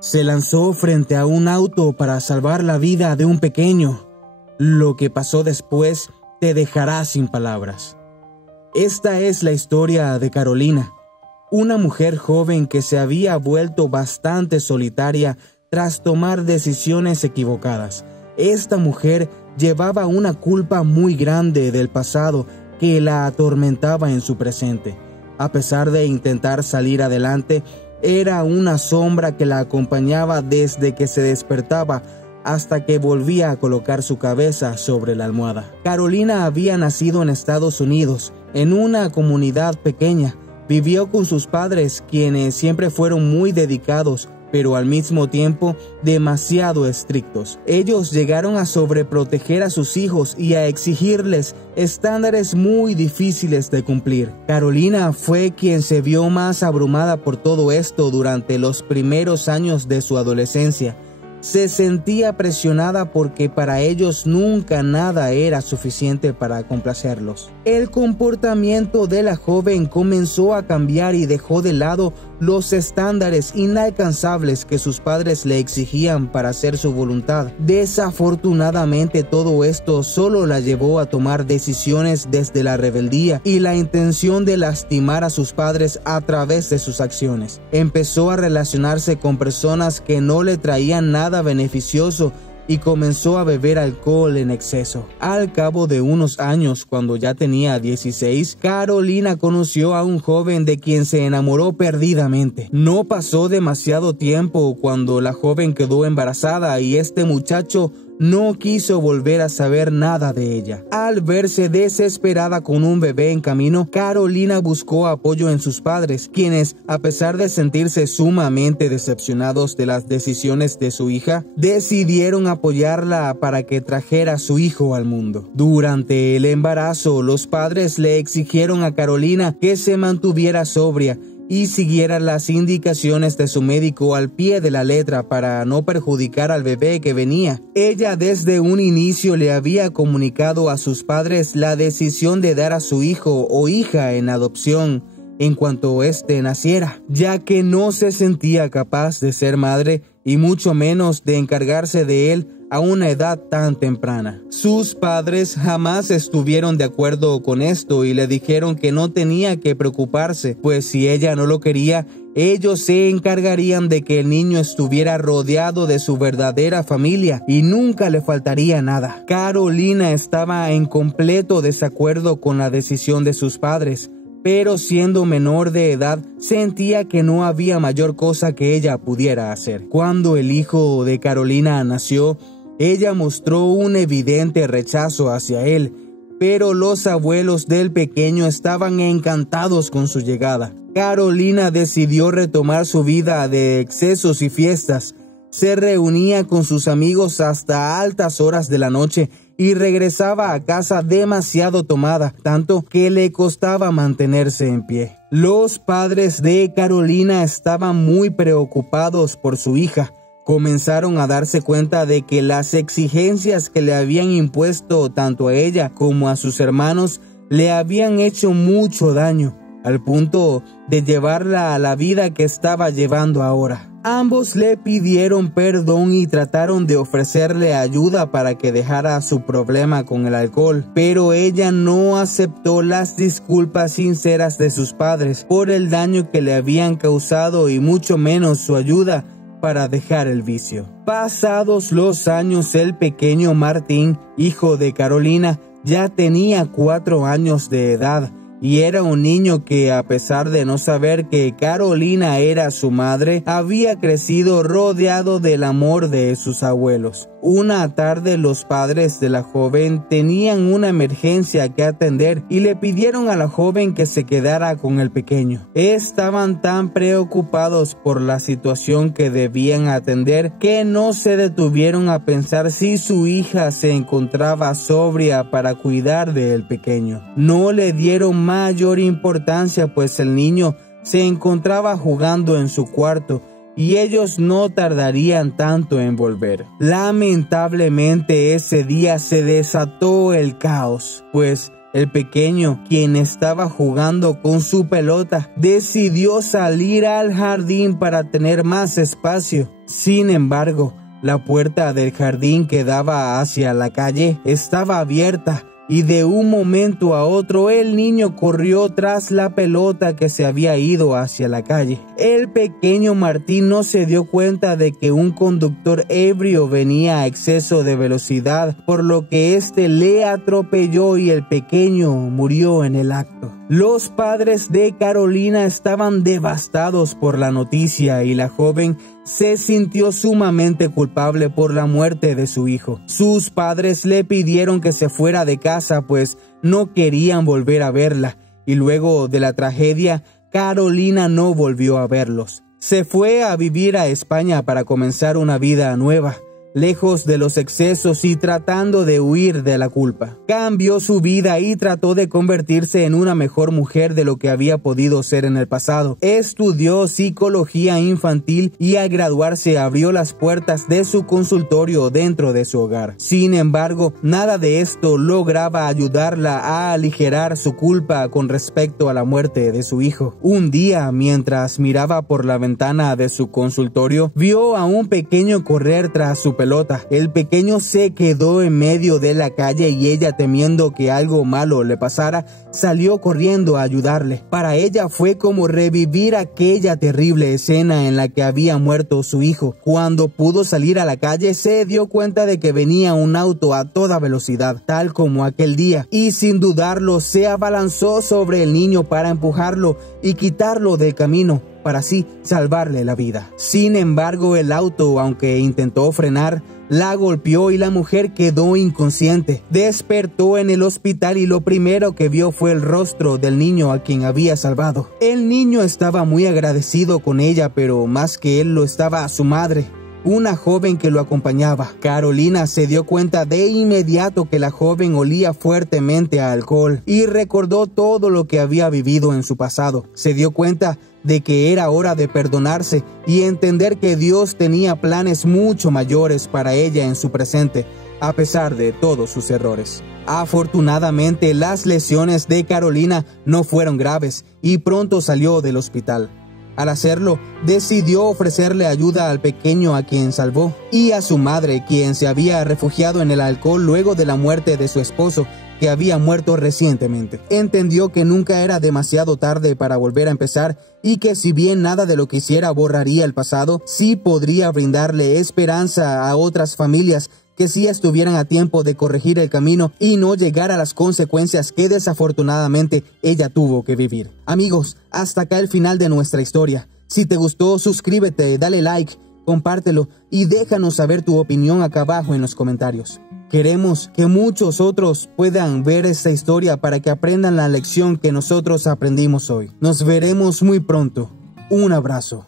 Se lanzó frente a un auto para salvar la vida de un pequeño. Lo que pasó después te dejará sin palabras. Esta es la historia de Carolina, una mujer joven que se había vuelto bastante solitaria tras tomar decisiones equivocadas. Esta mujer llevaba una culpa muy grande del pasado que la atormentaba en su presente. A pesar de intentar salir adelante, era una sombra que la acompañaba desde que se despertaba hasta que volvía a colocar su cabeza sobre la almohada. Carolina había nacido en Estados Unidos, en una comunidad pequeña. Vivió con sus padres, quienes siempre fueron muy dedicados, pero al mismo tiempo demasiado estrictos. Ellos llegaron a sobreproteger a sus hijos y a exigirles estándares muy difíciles de cumplir. Carolina fue quien se vio más abrumada por todo esto durante los primeros años de su adolescencia. Se sentía presionada porque para ellos nunca nada era suficiente para complacerlos. El comportamiento de la joven comenzó a cambiar y dejó de lado los estándares inalcanzables que sus padres le exigían para hacer su voluntad. Desafortunadamente, todo esto solo la llevó a tomar decisiones desde la rebeldía y la intención de lastimar a sus padres a través de sus acciones. Empezó a relacionarse con personas que no le traían nada beneficioso y comenzó a beber alcohol en exceso. Al cabo de unos años, cuando ya tenía 16, Carolina conoció a un joven de quien se enamoró perdidamente. No pasó demasiado tiempo cuando la joven quedó embarazada y este muchacho no quiso volver a saber nada de ella. Al verse desesperada con un bebé en camino, Carolina buscó apoyo en sus padres, quienes, a pesar de sentirse sumamente decepcionados de las decisiones de su hija, decidieron apoyarla para que trajera a su hijo al mundo. Durante el embarazo, los padres le exigieron a Carolina que se mantuviera sobria y siguiera las indicaciones de su médico al pie de la letra para no perjudicar al bebé que venía. Ella desde un inicio le había comunicado a sus padres la decisión de dar a su hijo o hija en adopción en cuanto éste naciera, ya que no se sentía capaz de ser madre y mucho menos de encargarse de él a una edad tan temprana. Sus padres jamás estuvieron de acuerdo con esto y le dijeron que no tenía que preocuparse, pues si ella no lo quería, ellos se encargarían de que el niño estuviera rodeado de su verdadera familia y nunca le faltaría nada. Carolina estaba en completo desacuerdo con la decisión de sus padres, pero siendo menor de edad, sentía que no había mayor cosa que ella pudiera hacer. Cuando el hijo de Carolina nació, ella mostró un evidente rechazo hacia él, pero los abuelos del pequeño estaban encantados con su llegada. Carolina decidió retomar su vida de excesos y fiestas. Se reunía con sus amigos hasta altas horas de la noche y regresaba a casa demasiado tomada, tanto que le costaba mantenerse en pie. Los padres de Carolina estaban muy preocupados por su hija. Comenzaron a darse cuenta de que las exigencias que le habían impuesto tanto a ella como a sus hermanos le habían hecho mucho daño, al punto de llevarla a la vida que estaba llevando ahora. Ambos le pidieron perdón y trataron de ofrecerle ayuda para que dejara su problema con el alcohol, pero ella no aceptó las disculpas sinceras de sus padres por el daño que le habían causado y mucho menos su ayuda para dejar el vicio. Pasados los años, el pequeño Martín, hijo de Carolina, ya tenía 4 años de edad y era un niño que, a pesar de no saber que Carolina era su madre, había crecido rodeado del amor de sus abuelos. Una tarde, los padres de la joven tenían una emergencia que atender y le pidieron a la joven que se quedara con el pequeño. Estaban tan preocupados por la situación que debían atender que no se detuvieron a pensar si su hija se encontraba sobria para cuidar del pequeño. No le dieron mayor importancia, pues el niño se encontraba jugando en su cuarto y ellos no tardarían tanto en volver. Lamentablemente, ese día se desató el caos, pues El pequeño, quien estaba jugando con su pelota, decidió salir al jardín para tener más espacio. Sin embargo, la puerta del jardín que daba hacia la calle estaba abierta y de un momento a otro el niño corrió tras la pelota que se había ido hacia la calle. El pequeño Martín no se dio cuenta de que un conductor ebrio venía a exceso de velocidad, por lo que éste le atropelló y el pequeño murió en el acto. Los padres de Carolina estaban devastados por la noticia y la joven se sintió sumamente culpable por la muerte de su hijo. Sus padres le pidieron que se fuera de casa, pues no querían volver a verla, y luego de la tragedia, Carolina no volvió a verlos. Se fue a vivir a España para comenzar una vida nueva, lejos de los excesos y tratando de huir de la culpa. Cambió su vida y trató de convertirse en una mejor mujer de lo que había podido ser en el pasado. Estudió psicología infantil y al graduarse abrió las puertas de su consultorio dentro de su hogar. Sin embargo, nada de esto lograba ayudarla a aligerar su culpa con respecto a la muerte de su hijo. Un día, mientras miraba por la ventana de su consultorio, vio a un pequeño correr tras su pelota. El pequeño se quedó en medio de la calle y ella, temiendo que algo malo le pasara, salió corriendo a ayudarle. Para ella fue como revivir aquella terrible escena en la que había muerto su hijo. Cuando pudo salir a la calle, se dio cuenta de que venía un auto a toda velocidad, tal como aquel día, y sin dudarlo se abalanzó sobre el niño para empujarlo y quitarlo del camino, para así salvarle la vida. Sin embargo, el auto, aunque intentó frenar, la golpeó y la mujer quedó inconsciente. Despertó en el hospital y lo primero que vio fue el rostro del niño a quien había salvado. El niño estaba muy agradecido con ella, pero más que él lo estaba su madre, una joven que lo acompañaba. Carolina se dio cuenta de inmediato que la joven olía fuertemente a alcohol y recordó todo lo que había vivido en su pasado. Se dio cuenta de que era hora de perdonarse y entender que Dios tenía planes mucho mayores para ella en su presente, a pesar de todos sus errores. Afortunadamente, las lesiones de Carolina no fueron graves y pronto salió del hospital. Al hacerlo, decidió ofrecerle ayuda al pequeño a quien salvó y a su madre, quien se había refugiado en el alcohol luego de la muerte de su esposo, que había muerto recientemente. Entendió que nunca era demasiado tarde para volver a empezar y que si bien nada de lo que hiciera borraría el pasado, sí podría brindarle esperanza a otras familias que sí estuvieran a tiempo de corregir el camino y no llegar a las consecuencias que desafortunadamente ella tuvo que vivir. Amigos, hasta acá el final de nuestra historia. Si te gustó, suscríbete, dale like, compártelo y déjanos saber tu opinión acá abajo en los comentarios. Queremos que muchos otros puedan ver esta historia para que aprendan la lección que nosotros aprendimos hoy. Nos veremos muy pronto. Un abrazo.